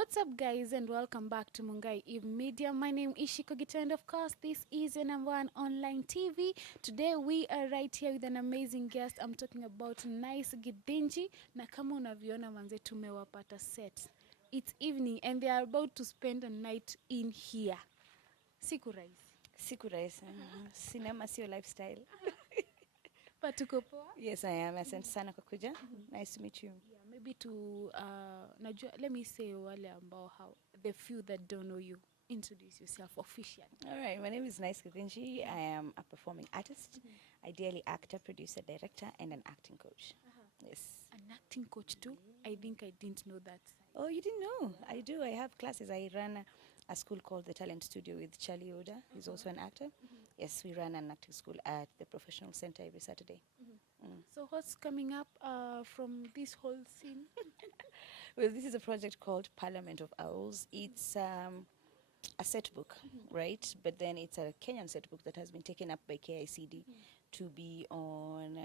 What's up, guys, and welcome back to Mungai Eve Media. My name is Githinji, and of course, this is your number one online TV. Today, we are right here with an amazing guest. I'm talking about nice Githinji. Na kama unavyoona manze tumewapata set. It's evening, and they are about to spend a night in here. Siku rahisi. Siku rahisi. Cinema sio lifestyle. But tuko poa? Yes, I am. Asante sana kwa kuja. Nice to meet you. Yeah, maybe to let me say wale ambao the few that don't know you. Introduce yourself officially. All right, my name is Nice Githinji. I am a performing artist, ideally actor, producer, director, and an acting coach. Yes. An acting coach too? I think I didn't know that. Oh, you didn't know? I do. I have classes. I run a school called the Talent Studio with Charlie Oda. He's also an actor. Yes, we run an acting school at the Professional Center every Saturday. So what's coming up from this whole scene? Well, this is a project called Parliament of Owls. It's a set book, right? But then it's a Kenyan set book that has been taken up by KICD to be on,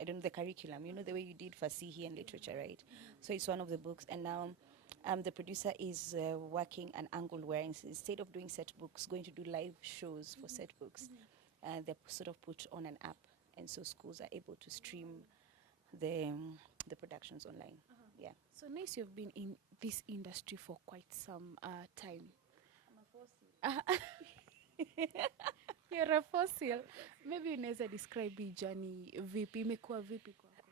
I don't know, the curriculum. You know, the way you did Fasihi and literature, right? So it's one of the books. And now the producer is working an angle where instead of doing set books, going to do live shows for set books. They're sort of put on an app. And so schools are able to stream the productions online. Yeah. So nice, you've been in this industry for quite some time. I'm a fossil. You're a fossil. Maybe unaweza describe hii journey vipi, imekuwa vipi kwako?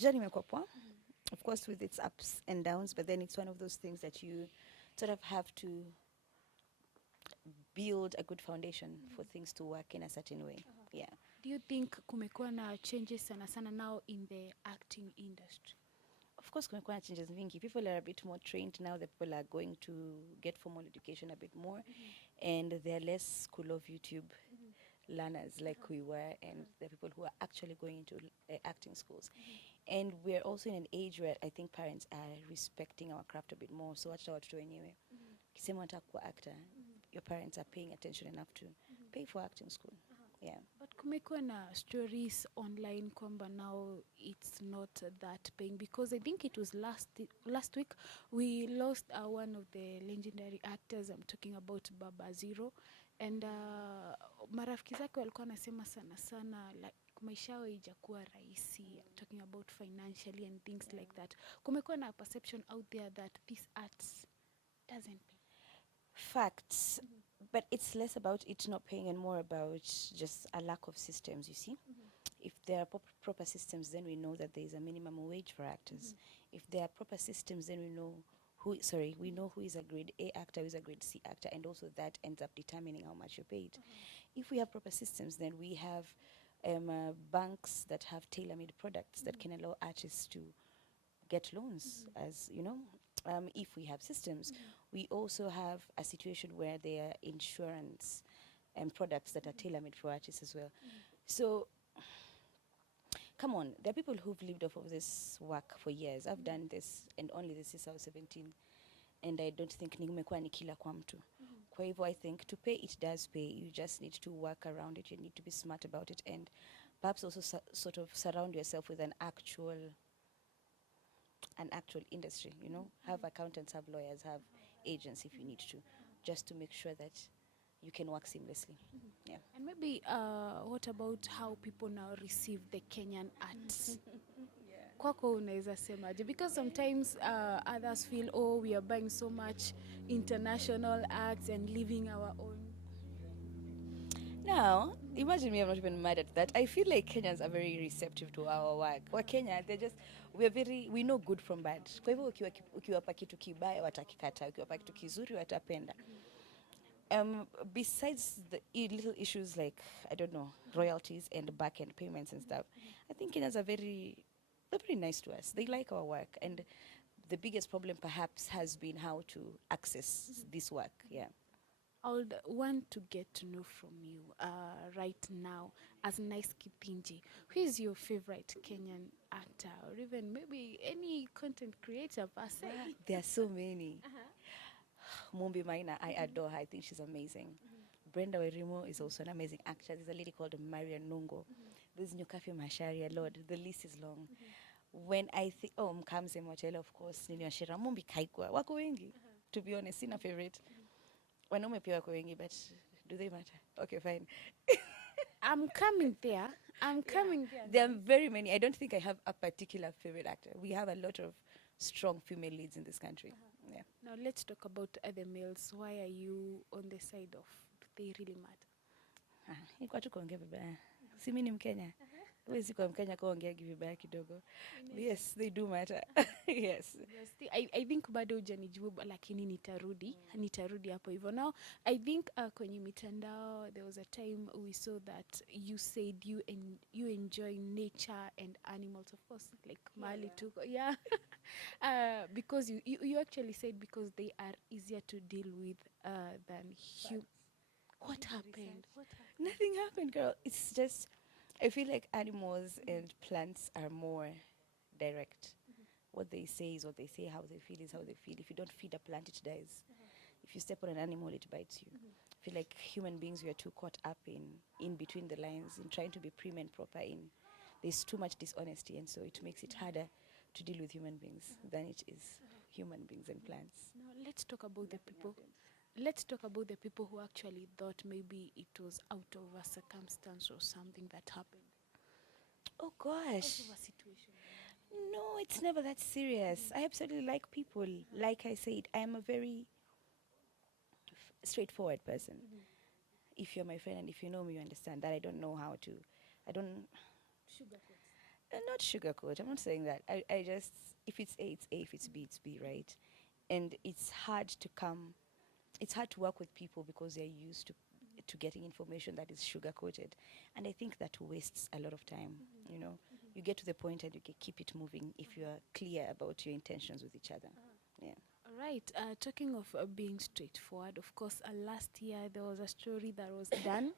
Journey imekuwa poa. Of course with its ups and downs, but then it's one of those things that you sort of have to build a good foundation for things to work in a certain way. Yeah. Do you think kumekuwa na changes sana now in the acting industry? Of course, kumekuwa na changes vingi. People are a bit more trained now. The people are going to get formal education a bit more, and they're less school of YouTube learners like we were, and the people who are actually going into acting schools. And we're also in an age where I think parents are respecting our craft a bit more. So watoto watoto wenyewe. Kisema unataka kuwa actor, your parents are paying attention enough to pay for acting school. Yeah. But kumekuwa na stories online kwamba now it's not that paying, because I think it was last week we lost one of the legendary actors. I'm talking about Baba Zero, and marafiki zake walikuwa nasema sana like maisha yao haijakuwa rahisi. I'm talking about financially and things like that. Kumekuwa na perception out there that this art doesn't pay. Facts. But it's less about it not paying and more about just a lack of systems, you see. If there are proper systems, then we know that there is a minimum wage for actors. If there are proper systems, then we know who is a grade A actor, who is a grade C actor, and also that ends up determining how much you're paid. If we have proper systems, then we have banks that have tailor-made products that can allow artists to get loans, as you know. If we have systems, we also have a situation where there are insurance and products that are tailor-made for artists as well. So, come on, there are people who've lived off of this work for years. I've done this, and only this since I was 17, and I don't think nimekuwa nikila kwa mtu. Kwa hivyo, I think to pay, it does pay. You just need to work around it. You need to be smart about it, and perhaps also sort of surround yourself with an actual industry, you know. Have accountants, have lawyers, have agents if you need to, just to make sure that you can work seamlessly. Yeah. And maybe what about how people now receive the Kenyan art? Kwako unaweza semaje? Because sometimes others feel, oh, we are buying so much international acts and leaving our own. Now, imagine me, I'm not even mad at that. I feel like Kenyans are very receptive to our work. Wa Kenya, we know good from bad. Kwa hivyo ukiwapa kitu kibaya watakikata, ukiwapa kitu kizuri watapenda. Besides the little issues like, I don't know, royalties and back-end payments and stuff, I think Kenyans are they're very nice to us. They like our work, and the biggest problem perhaps has been how to access this work. Yeah. I would want to get to know from you right now, as Nice Githinji, who is your favorite Kenyan actor, or even maybe any content creator per se? There are so many. Mumbi Maina, I adore her. I think she's amazing. Brenda Werimo is also an amazing actor. There's a lady called Marian Nungo. There's Nyukafi Masharia, Lord. The list is long. when I think, oh, Mkamze Motel, of course, niliwashira Mumbi Kaikwa, wako wengi. To be honest, sina favorite. Wanaume pia wako wengi, but do they matter? Okay, fine. I'm coming there. I'm coming there. There are very many. I don't think I have a particular favorite actor. We have a lot of strong female leads in this country. Yeah. Now let's talk about other males. Why are you on the side of do they really matter? Ilikuwa tu kuongea vibaya. Si mimi ni Mkenya. Huwezi kuwa Mkenya kuongea vibaya kidogo. Yes, they do matter. Yes. I think bado hujanijibu lakini nitarudi hapo hivyo. Now I think kwenye mitandao there was a time we saw that you said you enjoy nature and animals, of course, like Mali too. Yeah. Because you actually said because they are easier to deal with than human. What happened? Nothing happened, girl. It's just, I feel like animals and plants are more direct. What they say is what they say, how they feel is how they feel. If you don't feed a plant, it dies. If you step on an animal, it bites you. I feel like human beings, we are too caught up in between the lines, in trying to be prim and proper. There's too much dishonesty, and so it makes it harder to deal with human beings than it is human beings and plants. Now let's talk about the people. Let's talk about the people who actually thought maybe it was out of a circumstance or something that happened. Oh gosh. Out of a situation. No, it's never that serious. I absolutely like people. Like I said, I am a very straightforward person. If you're my friend and if you know me, you understand that I don't know how to. I don't. Sugarcoat. Not sugarcoat. I'm not saying that. I just, if it's A, it's A. If it's B, it's B, right? And it's hard to come. It's hard to work with people because they're used to getting information that is sugar coated, and I think that wastes a lot of time. You know, you get to the point and you can keep it moving if you are clear about your intentions with each other. Yeah. All right. Talking of being straightforward, of course, last year there was a story that was done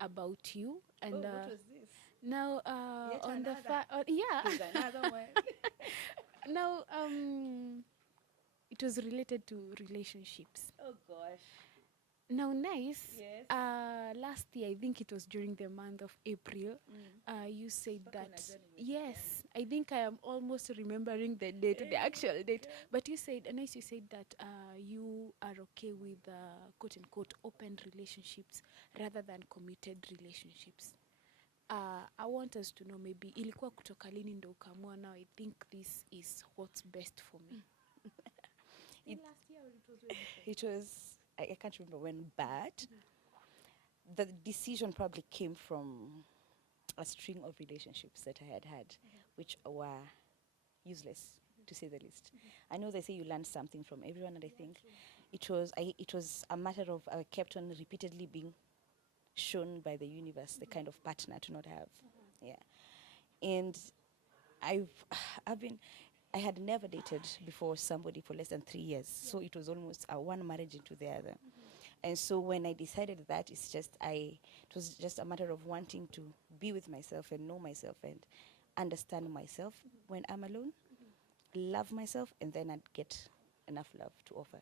about you, and what was this? now Yet on the another. yeah. There's another one. Now it was related to relationships. Oh gosh. Now, nice. Yes. Last year, I think it was during the month of April. You said that. Yes, I think I am almost remembering the date, the actual date. But you said, nice. You said that you are okay with quote unquote open relationships rather than committed relationships. I want us to know maybe ilikuwa kutoka lini ndo ukamua now I think this is what's best for me. Last year or it was way before? It was, I can't remember when, but the decision probably came from a string of relationships that I had, which were useless, to say the least. I know they say you learn something from everyone, and I think it was a matter of I kept on repeatedly being shown by the universe the kind of partner to not have. Yeah. And I had never dated before somebody for less than 3 years. So it was almost one marriage into the other. And so when I decided that, it was just a matter of wanting to be with myself and know myself and understand myself when I'm alone, love myself, and then I'd get enough love to offer.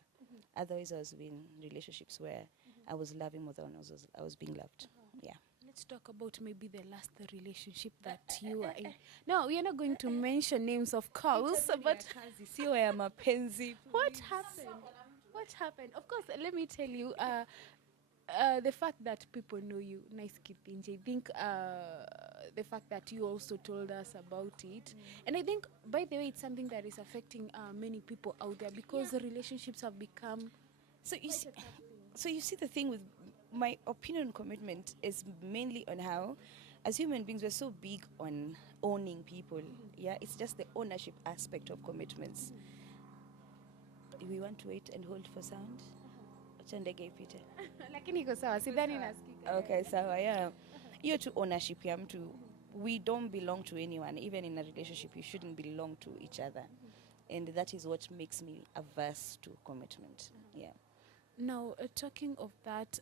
Otherwise, I was in relationships where I was loving more than I was being loved. Yeah. Let's talk about maybe the last relationship that you are in. No, we are not going to mention names, of course, but what happened? What happened? Of course, let me tell you, the fact that people know you, nice Githinji, I think the fact that you also told us about it. And I think, by the way, it's something that is affecting many people out there because relationships have become... So you see the thing with my opinion on commitment is mainly on how, as human beings, we're so big on owning people. Yeah, it's just the ownership aspect of commitments. We want to wait and hold for sound. Lakini iko sawa, sidhani nasikika. Okay, sawa, yeah. Hiyo tu ownership ya mtu. We don't belong to anyone. Even in a relationship, you shouldn't belong to each other. And that is what makes me averse to commitment. Yeah. Now, talking of that,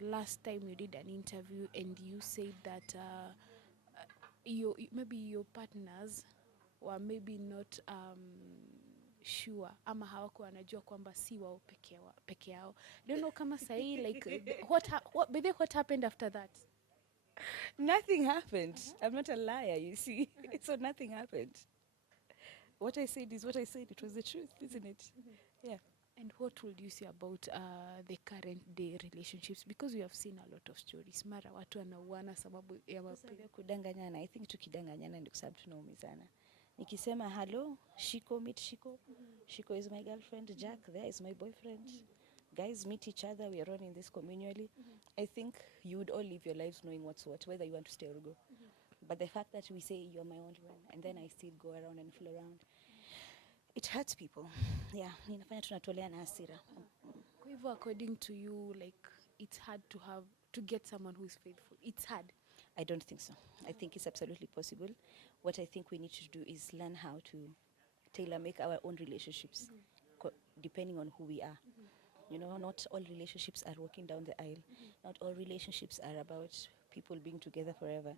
last time you did an interview and you said that maybe your partners were maybe not sure ama hawako wanajua kwamba si wao peke yao. Don't know kama sahi, like what happened after that? Nothing happened. I'm not a liar, you see. So nothing happened. what I said is what I said. It was the truth, isn't it? Yeah. And what would you say about the current day relationships? Because we have seen a lot of stories. Mara watu wanauana sababu ya mapenzi. Kudanganyana, I think tukidanganyana ndio sababu tunaumizana. Nikisema hello, Shiko, meet Shiko. Shiko is my girlfriend, Jack there is my boyfriend. Guys meet each other, we are running this communally. I think you would all live your lives knowing what's what, whether you want to stay or go. But the fact that we say you're my only one and then I still go around and fool around, it hurts people. Yeah, inafanya tunatoleana hasira. Kwa hivyo, according to you, like it's hard to get someone who is faithful. It's hard. I don't think so. I think it's absolutely possible. What I think we need to do is learn how to tailor make our own relationships depending on who we are. You know, not all relationships are walking down the aisle. Not all relationships are about people being together forever.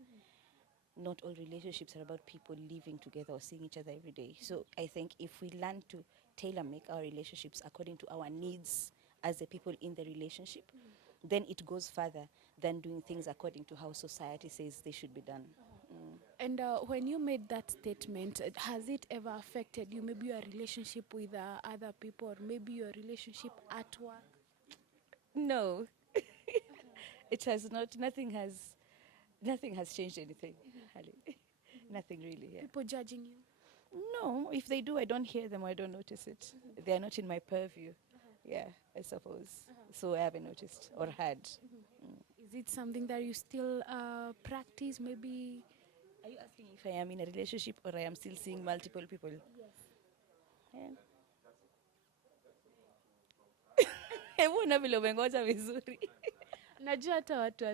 Not all relationships are about people living together or seeing each other every day. So I think if we learn to tailor make our relationships according to our needs as the people in the relationship, then it goes further than doing things according to how society says they should be done. And when you made that statement, has it ever affected you? Maybe your relationship with other people, or maybe your relationship at work? No, it has not. Nothing has changed anything. Nothing really. Yeah. People judging you? No, if they do, I don't hear them or I don't notice it. They are not in my purview. Yeah, I suppose. So I haven't noticed or heard. Is it something that you still practice? Maybe. Are you asking if I am in a relationship or I am still seeing multiple people? Yes. Yeah. Hebu vile umengoja vizuri. Najua hata watu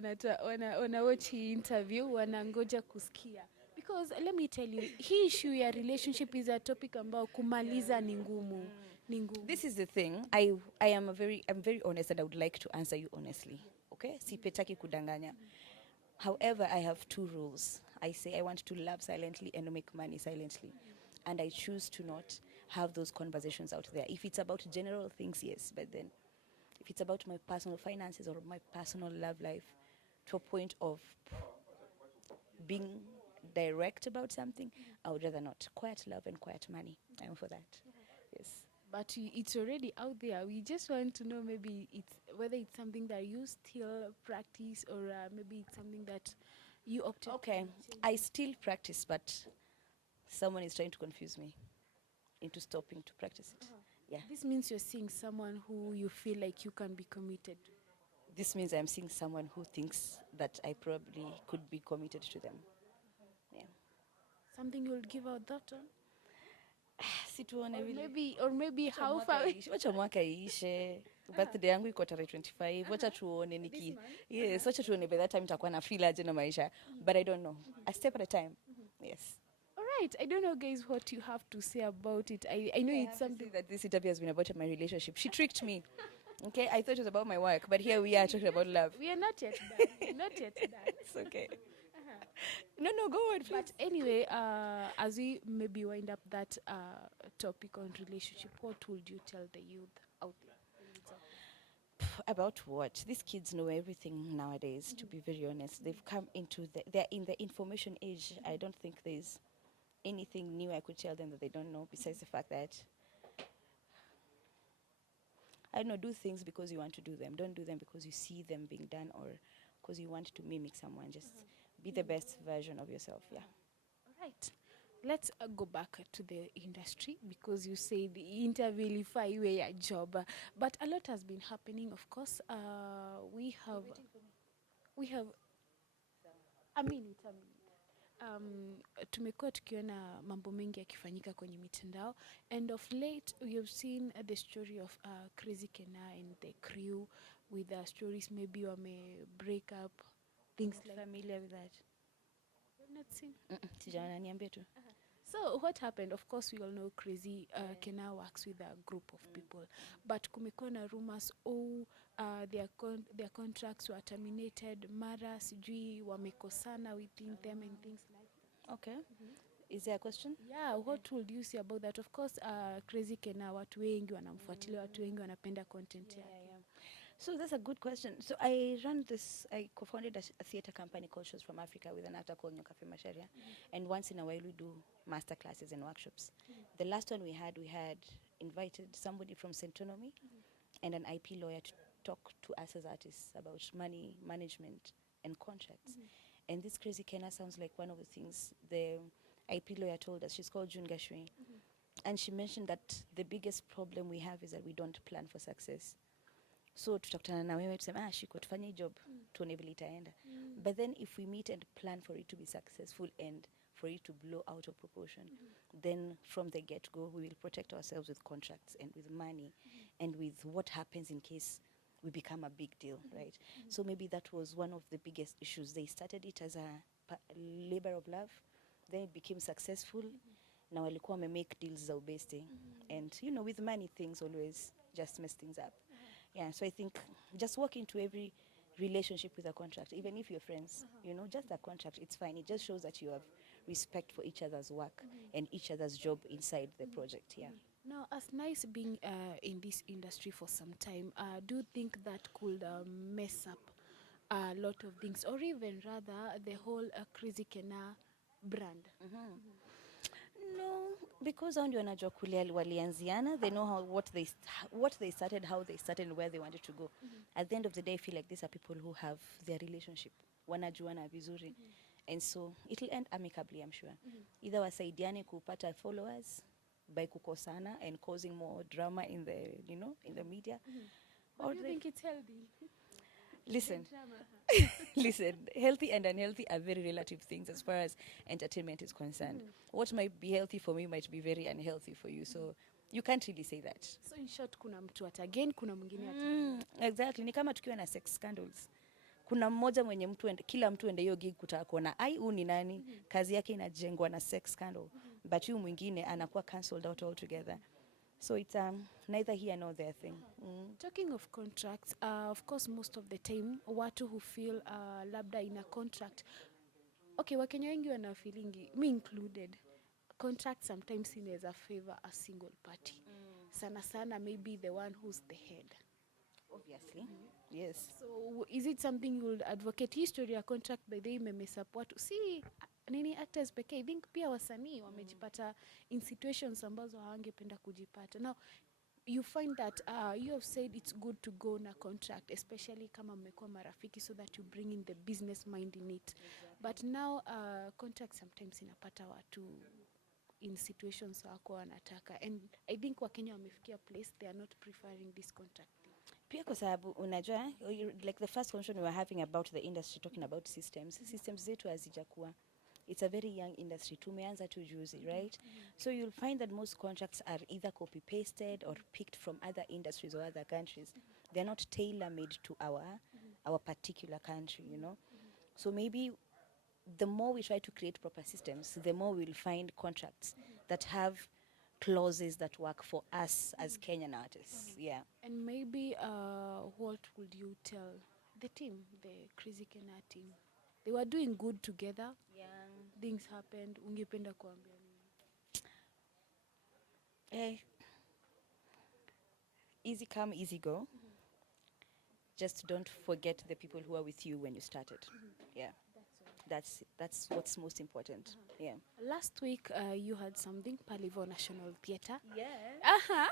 wanawatch hii interview wanangoja kusikia. Because let me tell you, hii issue ya relationship is a topic ambao kumaliza ni ngumu. This is the thing. I'm very honest and I would like to answer you honestly. Okay? Sipetaki kudanganya. However, I have two rules. I say I want to love silently and make money silently. And I choose to not have those conversations out there. If it's about general things, yes, but then if it's about my personal finances or my personal love life to a point of being direct about something, I would rather not. Quiet love and quiet money. I'm for that. Yes. But it's already out there. We just want to know maybe whether it's something that you still practice or maybe it's something that you opted. Okay, I still practice, but someone is trying to confuse me into stopping to practice it. Yeah. This means you're seeing someone who you feel like you can be committed to. This means I'm seeing someone who thinks that I probably could be committed to them. Yeah. Something you'll give out that on? Or maybe how far? Wacha mwaka iishe. Birthday yangu iko tarehe 25. Wacha tuone niki. Yes, wacha tuone by that time nitakuwa na feel aje na maisha. But I don't know. A step at a time. Yes. All right. I don't know, guys, what you have to say about it. I know it's something that this interview has been about my relationship. She tricked me. Okay, I thought it was about my work, but here we are talking about love. We are not yet done. Not yet done. It's okay. No, go on, please. But anyway, as we maybe wind up that topic on relationship, what would you tell the youth out there? About what? These kids know everything nowadays, to be very honest. They've come into they're in the information age. I don't think there's anything new I could tell them that they don't know, besides the fact that, I don't know, do things because you want to do them. Don't do them because you see them being done or because you want to mimic someone. Just be the best version of yourself. Yeah. All right. Let's go back to the industry because you say the interview if I were a job. But a lot has been happening, of course. We have a minute. Tumekuwa tukiona mambo mengi yakifanyika kwenye mitandao, and of late we have seen the story of Crazy Kena and the crew with the stories maybe wame break up, things like. Familiar with that? You've not seen? Sijaona, niambie tu. So what happened? Of course, we all know Crazy Kena works with a group of people, but kumekuwa na rumors, their contracts were terminated, mara sijui wamekosana within them and things like that. Okay. Is there a question? Yeah, what would you say about that? Of course, Crazy Kena, watu wengi wanamfuatilia, watu wengi wanapenda content yake. So that's a good question. So I co-founded a theatre company called Shows from Africa with an actor called Nyokafe Masharia. And once in a while we do master classes and workshops. The last one we had invited somebody from Centonomy and an IP lawyer to talk to us as artists about money management and contracts. And this crazy Kena sounds like one of the things the IP lawyer told us. She's called June Gashui. And she mentioned that the biggest problem we have is that we don't plan for success. So tutakutana na wewe tuseme shiko tufanye hii job tuone vile itaenda. But then if we meet and plan for it to be successful and for it to blow out of proportion, then from the get-go we will protect ourselves with contracts and with money and with what happens in case we become a big deal, right? So maybe that was one of the biggest issues. They started it as a labor of love, then it became successful. Now walikuwa make deals za ubeste. And you know, with money things always just mess things up. Yeah, so I think just walk into every relationship with a contract, even if you're friends, you know, just a contract, it's fine. It just shows that you have respect for each other's work and each other's job inside the project, yeah. Now, as nice being in this industry for some time, do you think that could mess up a lot of things, or even rather the whole Crazy Kena brand? No, because hao ndio wanajua kule walianziana, they know what they started, how they started, and where they wanted to go. At the end of the day, I feel like these are people who have their relationship, wanajuana vizuri, and so it'll end amicably, I'm sure. Either wasaidiane kupata followers by kukosana and causing more drama in the, you know, in the media. Or do you think it's healthy? Listen, listen, healthy and unhealthy are very relative things as far as entertainment is concerned. What might be healthy for me might be very unhealthy for you. So you can't really say that. So in short, kuna mtu at again, kuna mwingine at Exactly. Ni kama tukiwa na sex scandals. Kuna mmoja mwenye kila mtu ende hiyo gig kutaka kuona ai huyu ni nani, kazi yake inajengwa na sex scandal. But huyu mwingine anakuwa cancelled out altogether. So it's neither here nor there thing. Talking of contracts, of course, most of the time, watu who feel labda in a contract, okay, Wakenya wengi wana feelingi, me included, contract sometimes inaweza favor a single party. Sana sana, maybe the one who's the head. Obviously, yes. So is it something you would advocate? History ya contract by the way imemess up watu. See, nini actors pekee, I think pia wasanii wamejipata in situations ambazo hawangependa kujipata. Now, you find that you have said it's good to go on a contract, especially kama mmekuwa marafiki, so that you bring in the business mind in it. But now contract sometimes inapata watu in situations wako wanataka, and I think Wakenya wamefikia place they are not preferring this contract. Pia kwa sababu unajua, like the first conversation we were having about the industry, talking about systems zetu hazijakuwa. It's a very young industry, tumeanza tu juzi, right? So you'll find that most contracts are either copy pasted or picked from other industries or other countries. They're not tailor made to our particular country, you know. So maybe the more we try to create proper systems, the more we'll find contracts that have clauses that work for us as Kenyan artists. Yeah. And maybe what would you tell the team, the Crazy Kena team? They were doing good together. Yeah. Things happened. Ungependa kuambia nini? Easy come, easy go. Just don't forget the people who are with you when you started. Yeah. That's what's most important. Yeah. Last week, you had something, Palivo National Theatre. Yeah.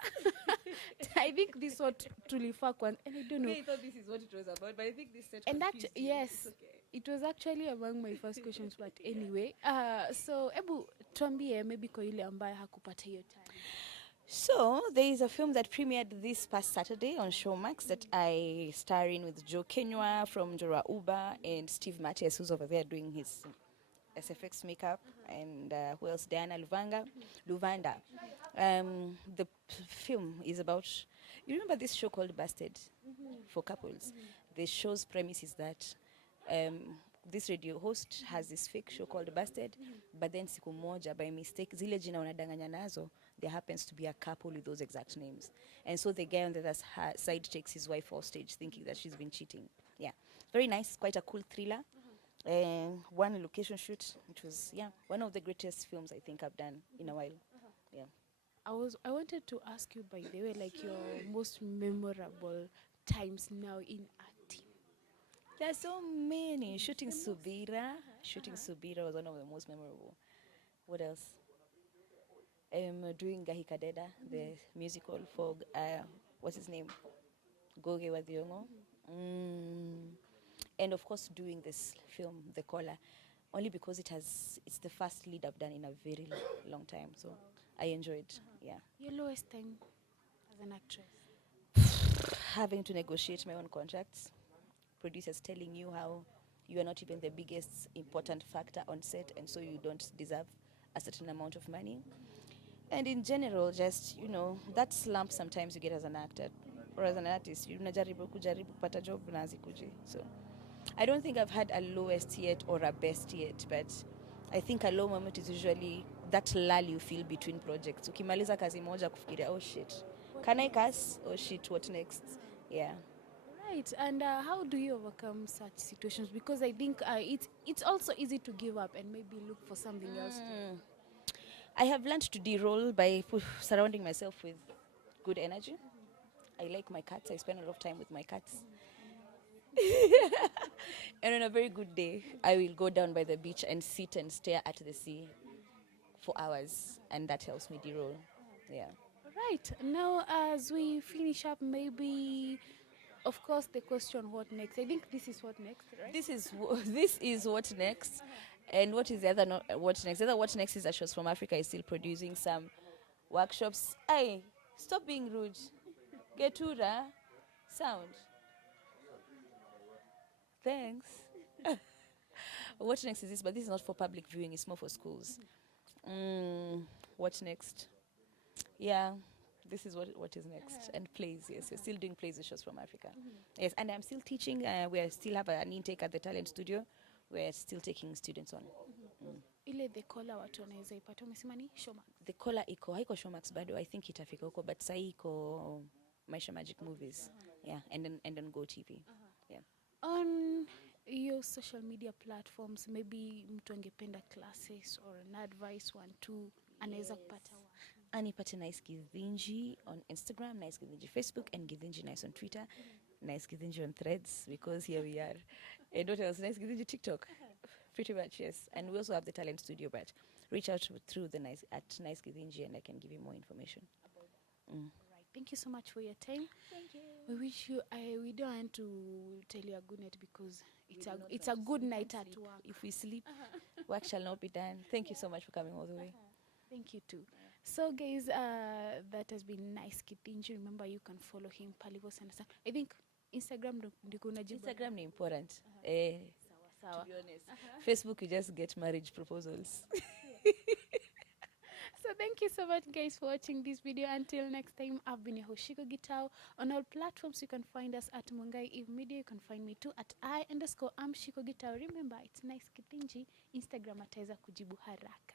I think this is what tulifaa and I don't know. I thought this is what it was about, but I think this set And that, yes, okay. It was actually among my first questions, but anyway. So, ebu tuambie maybe kwa yule ambaye hakupata hiyo time. So, there is a film that premiered this past Saturday on Showmax that I star in with Joe Kenywa from Jora Uba and Steve Matias, who's over there doing his SFX makeup, and who else? Diana Luvanda. The film is about, you remember this show called Busted for couples? The show's premise is that this radio host has this fake show called Busted, but then siku moja by mistake zile jina unadanganya nazo, there happens to be a couple with those exact names, and so the guy on the other side takes his wife hostage thinking that she's been cheating. Yeah, very nice, quite a cool thriller. One location shoot, it was one of the greatest films I think I've done in a while. Yeah, I wanted to ask you, by the way, like your most memorable times now in acting? There are so many. Shooting Subira. Shooting Subira was one of the most memorable. What else? Doing Gahikadeda, the musical for what's his name? Goge Wadiongo. And of course doing this film, The Caller, only because it's the first lead I've done in a very long time. So I enjoyed, yeah. Your lowest time as an actress? Having to negotiate my own contracts, producers telling you how you are not even the biggest important factor on set, and so you don't deserve a certain amount of money. And in general, just, that slump sometimes you get as an actor or as an artist. You kujaribu kupata job na hazikuji. So I don't think I've had a lowest yet or a best yet, but I think a low moment is usually that lull you feel between projects. Ukimaliza kazi moja kufikiria, oh shit, can I cuss? Oh shit, what next? Yeah. Right, and how do you overcome such situations? Because I think it's also easy to give up and maybe look for something else to do. I have learned to de-roll by surrounding myself with good energy. I like my cats. I spend a lot of time with my cats. And on a very good day, I will go down by the beach and sit and stare at the sea for hours, and that helps me de-roll. Yeah. Right, now as we finish up, maybe, of course, the question, what next? I think this is what next, right? This is what next. And what is the other what next? The other what next is that Shows from Africa is still producing some workshops. Hey, stop being rude. Getura, sound. Thanks. What next is this? But this is not for public viewing. It's more for schools. What next? Yeah, this is what is next. And plays, yes. We're still doing plays with Shows from Africa. Yes, and I'm still teaching. We still have an intake at the talent studio. We're still taking students on. Ile The Caller watu wanaweza ipata, umesema ni Showmax? The Caller haiko Showmax bado. I think itafika huko, but sahi iko Maisha Magic Movies. Yeah, and then Go TV. Yeah. On your social media platforms, maybe mtu angependa classes or an advice, 1-2, anaweza kupata wapi? Anipate Nice Githinji on Instagram, Nice Githinji Facebook, and Githinji Nice on Twitter, Nice Githinji on Threads, because here we are. And what else? Nice Githinji TikTok. Pretty much, yes. And we also have the talent studio, but reach out through the Nice Githinji, and I can give you more information. Right. Thank you so much for your time. Thank you. We wish you. We don't want to tell you a good night because it's a good night at work. If we sleep, work shall not be done. Thank you so much for coming all the way. Thank you too. So guys, that has been Nice Githinji. Remember, you can follow him Polyamorous. I think Instagram ndiko unajibu. Instagram is important. Sawa. To be honest. Facebook, you just get marriage proposals. So thank you so much guys for watching this video. Until next time, I've been your host Shiko Gitau. On all platforms you can find us at Mungai Eve Media. You can find me too at I_am Shiko Gitau. Remember, it's Nice Githinji. Instagram ataweza kujibu haraka.